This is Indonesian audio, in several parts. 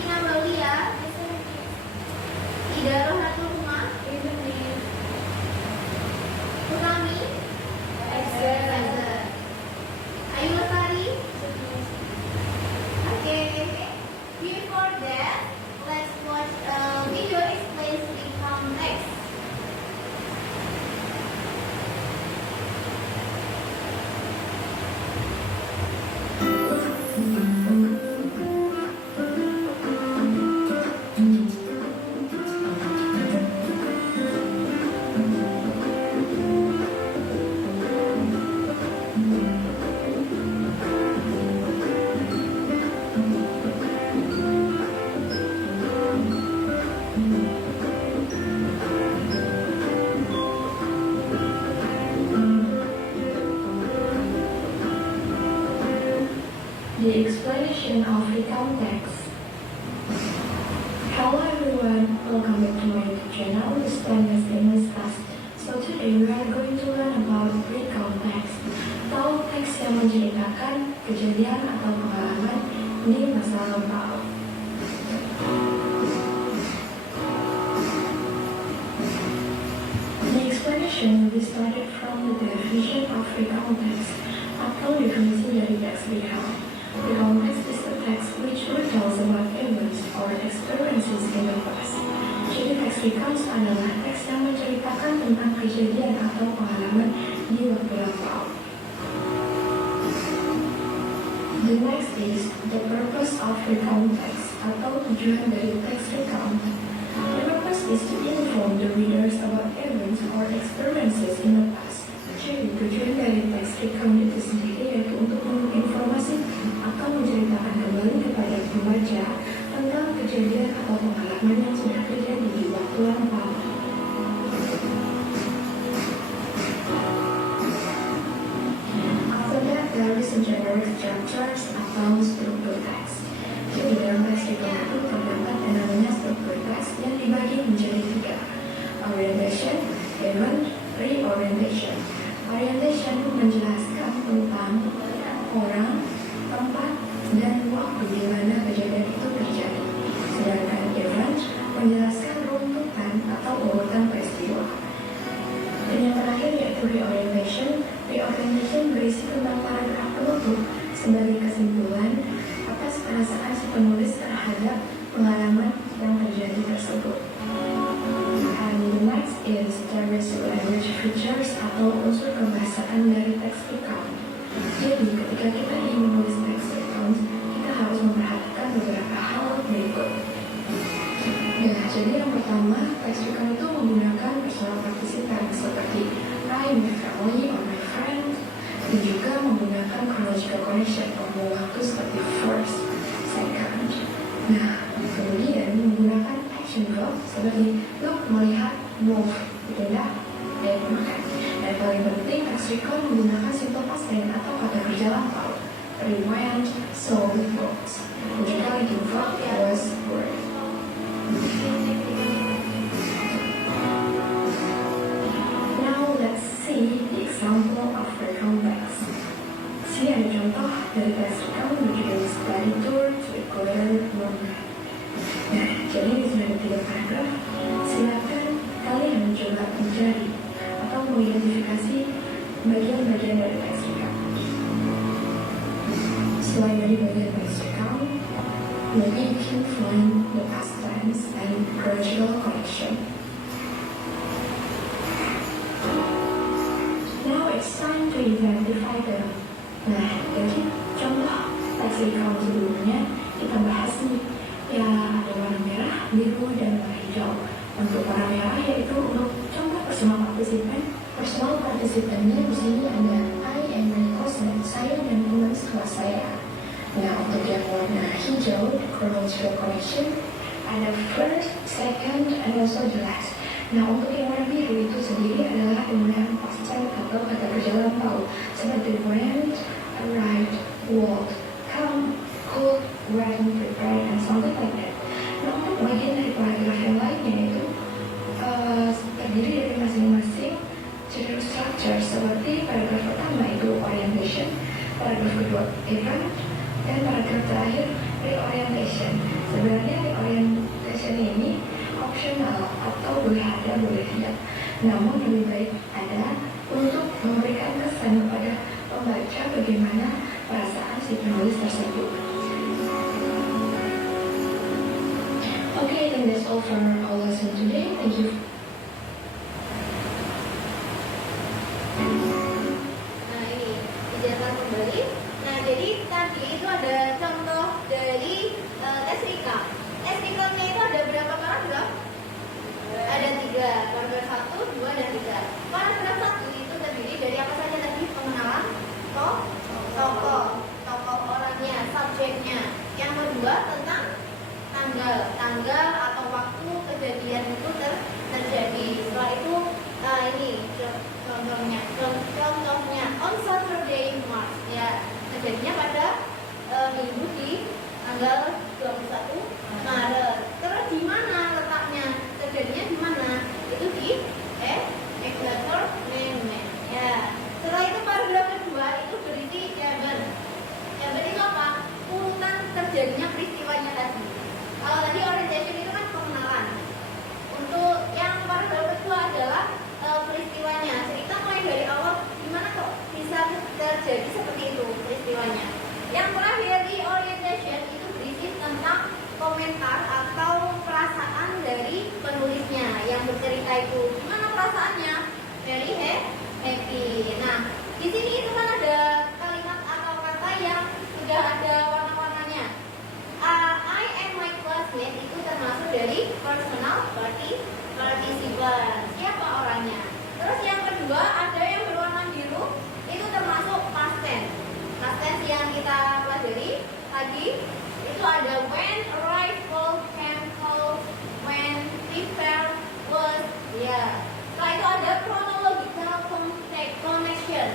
Lina Aulia, Ida Rohatul Huma, Utami, Ayu Lestari. Okay. Before that, let's watch a video explains income tax. The explanation of income tax. Hello everyone, welcome back to my YouTube channel, this time is English class. So today we are going to learn about income tax. Tahu teks yang menceritakan kejadian atau pengalaman di masa lampau. The explanation will be started from the definition of income tax atau definisi dari tax recount. The context is a text which retells about events or experiences in the past. Jadi tax recounts adalah teks yang menceritakan tentang kejadian atau pengalaman di waktu lampau. The next is the purpose of recount text atau tujuan dari tax recount. The purpose is to inform the readers about events or experiences in the past. Jadi tujuan dari tax recount itu sendiri yaitu untuk menginformasikan atau menceritakan kembali kepada pembaca tentang kejadian atau pengalaman yang sudah terjadi di waktu lampau. After that, there is a generic structures atau struktur teks. Jadi dalam teks itu terdapat yang namanya struktur teks yang dibagi menjadi 3. Orientation, event, reorientation. Orientation menjelaskan tentang orang, tempat, dan waktu di mana kejadian itu terjadi. Sedangkan event menjelaskan runtutan atau urutan peristiwa. Dan yang terakhir yaitu reorientation. Reorientation berisi tentang paragraf penutup sebagai kesimpulan atas perasaan si penulis terhadap pengalaman yang terjadi tersebut. And the next is there is language features atau unsur kebahasaan dari teks recount. Jadi ketika kita ingin menulis teks recount, kita harus memperhatikan beberapa hal berikut. Ya, jadi yang pertama, teks recount itu menggunakan personal participle seperti I, my family, or my friend, dan juga menggunakan chronological connection atau waktu seperti first, second. Nah, kemudian menggunakan action verb seperti look, melihat, move, bertindak, dan makan. Dan paling penting, teks recount menggunakan simple past tense atau kata kerja lampau. Rewind, saw, walked. Dan juga linking verb was, were. Now let's see the example of recount text. Sini ada contoh dari teks recount berjudul Study Tour to Equator Mountain. Nah, jadi di sini ada 3 paragraf. Silakan kalian coba mencari atau mengidentifikasi bagian-bagian dari teks recount. Selain dari bagian teks recount, maybe you can find the past tense and chronological connection. Now it's time to identify them. Nah, jadi contoh teks recount sebelumnya kita bahas nih. Ya, ada warna merah, biru, dan warna hijau. Untuk warna merah yaitu untuk contoh personal participant. Personal participannya di sini ada I and my classmate, saya dan teman sekelas saya. Nah, untuk yang warna hijau, chronological connection, ada first, second, and also the last. Nah, untuk yang warna biru itu sendiri adalah penggunaan past tense atau kata kerja lampau seperti went, arrived, walked, come, could, ran, prepared, and something like that. Nah, untuk bagian dari paragraf yang lainnya itu terdiri dari masing-masing general structure seperti paragraf pertama itu orientation, paragraf kedua event, dan paragraf terakhir reorientation. Sebenarnya orientation ini optional atau boleh ada boleh tidak. Namun lebih baik adalah untuk memberikan kesan kepada pembaca bagaimana perasaan si penulis tersebut. Okay, I think that's all for our lesson today. Thank you. Nah ini dijelaskan kembali. Nah jadi tadi itu ada contoh dari tes recap. Tes recapnya itu ada berapa paragraf? Ada 3, paragraf 1, 2, dan 3. Paragraf 1 itu terdiri dari apa saja tadi? Pengenalan, tokoh orangnya, subjeknya. Yang kedua tentang tanggal atau waktu kejadian itu terjadi. Setelah itu ini contohnya on Saturday March, ya kejadiannya pada minggu di tanggal 21 Maret. Terus di mana letaknya? Terjadinya di mana? Itu di Equator Mainland. Ya. Setelah itu paragraf kedua itu berisi event. Event itu apa? Urutan terjadinya peristiwanya tadi. Kalau tadi orientation itu kan pengenalan. Untuk yang paragraf kedua adalah peristiwanya. Cerita mulai dari awal gimana kok bisa terjadi seperti itu peristiwanya. Yang terakhir di orientation itu berisi tentang komentar atau perasaan dari penulisnya yang bercerita itu. Gimana perasaannya? Very happy. Nah, di sini itu kan ada kalimat atau kata yang sudah ada warna-warnanya. I and my classmate itu termasuk dari personal participant. Siapa orangnya? Terus yang kedua ada yang berwarna biru itu termasuk past tense. Past tense yang kita pelajari tadi itu ada when, arrive, go, can, call, when, prepare, was, ya. Setelah itu ada chronological connection.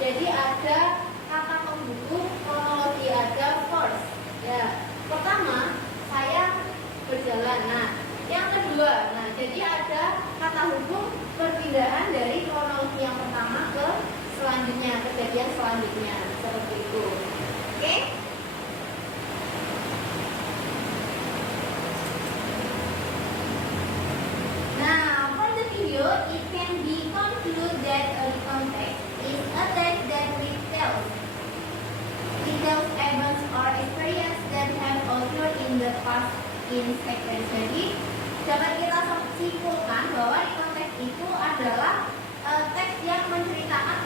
Jadi ada kata penghubung kronologi, ada first. Ya. Pertama, saya berjalan. Nah, yang kedua, jadi ada kata hubung perpindahan dari kronologi yang pertama ke selanjutnya, kejadian selanjutnya, seperti itu. Oke? Now, from the video, it can be concluded that a context is a text that retells events or experience that have occurred in the past in sequence. Jadi dapat kita simpulkan bahwa di konteks itu adalah teks yang menceritakan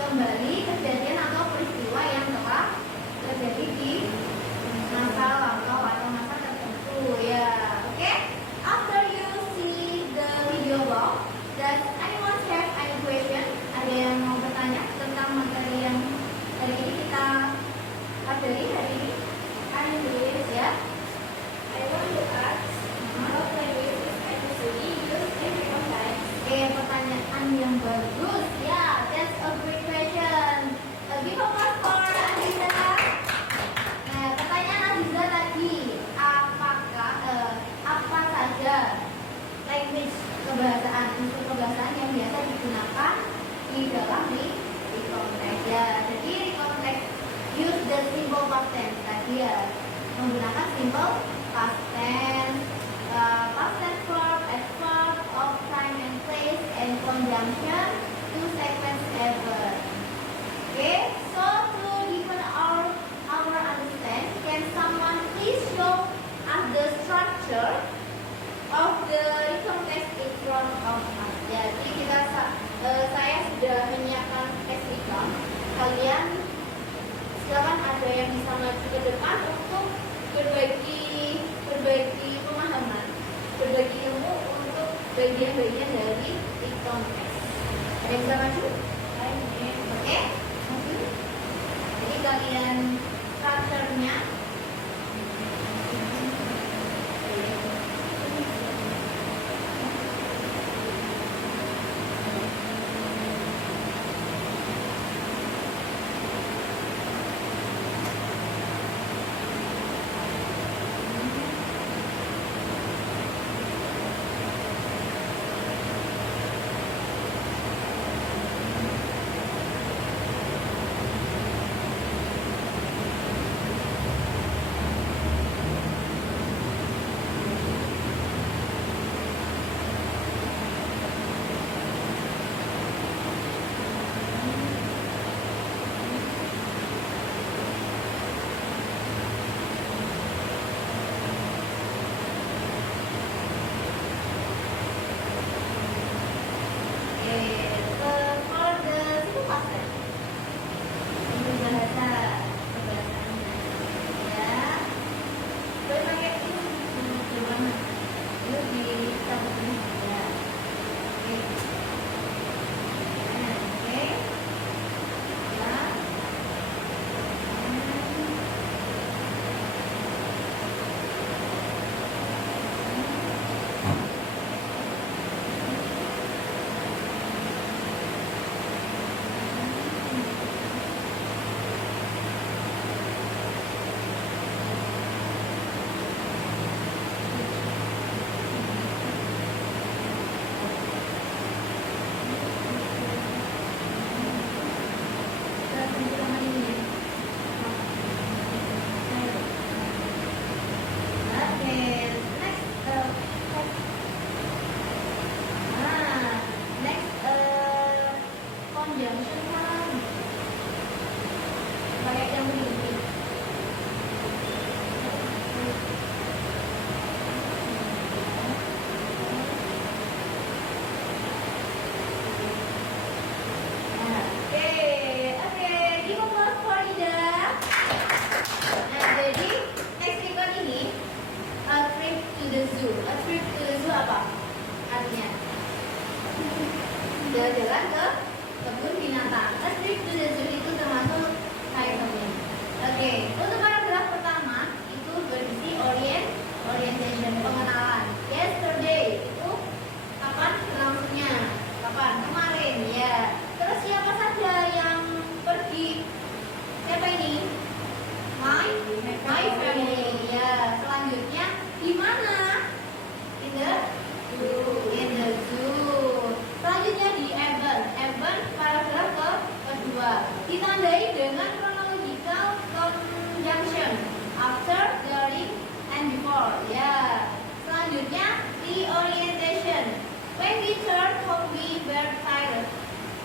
kembali kejadian atau peristiwa yang telah terjadi di masa lampau atau masa tertentu, ya. Oke? After you see the video above, does anyone have any question? Ada yang mau bertanya tentang materi yang hari ini kita pelajari hari ini? Anyways, ya. I want to ask, how language is actually used in real life? Oke, pertanyaan yang bagus. Ya, that's a great question. Give a applause for Aziza. Nah, pertanyaan Aziza tadi, apakah apa saja language kebahasaan, unsur kebahasaan yang biasa digunakan di dalam konteks, ya. Jadi di konteks use the simple past tense tadi, ya, menggunakan simple past tense verb, adverb of time and place, and conjunction to sequence adverb. Okay, so to deepen our understand, can someone please show us the structure of the written text in front of us? Jadi saya sudah menyiapkan text recap. Kalian silakan ada yang bisa maju ke depan untuk berbagi pemahaman, berbagi ilmu untuk bagian-bagian dari written text. Ada yang bisa maju? Oke, maju. Jadi kalian structure-nya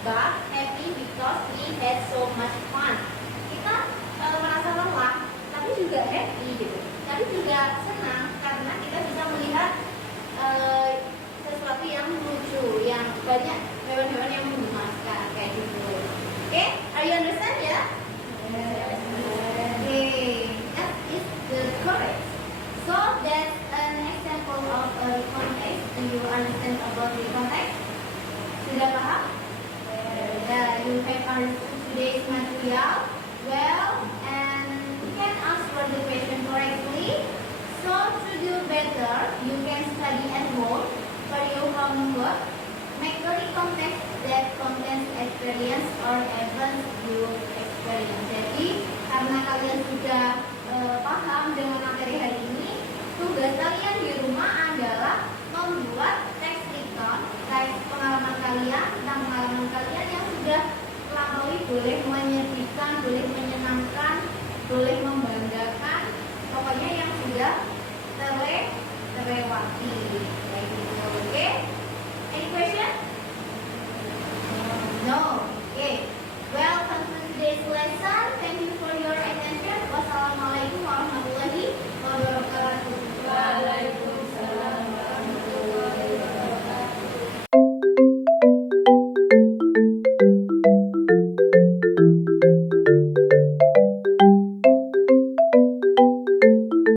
but happy because we had so much fun. Kita merasa lelah, tapi juga happy gitu. Tapi juga senang karena kita bisa melihat sesuatu yang lucu, yang banyak hewan-hewan yang menggemaskan kayak gitu. Oke, are you understand ya? Okay, that is the correct. So that's an example of a context. Do you understand about the context? Sudah paham? Yeah, you have understood today's material well and can answer the question correctly. So to do better, you can study at home for your homework. Make the context that contains experience or events you experience. Jadi karena kalian sudah paham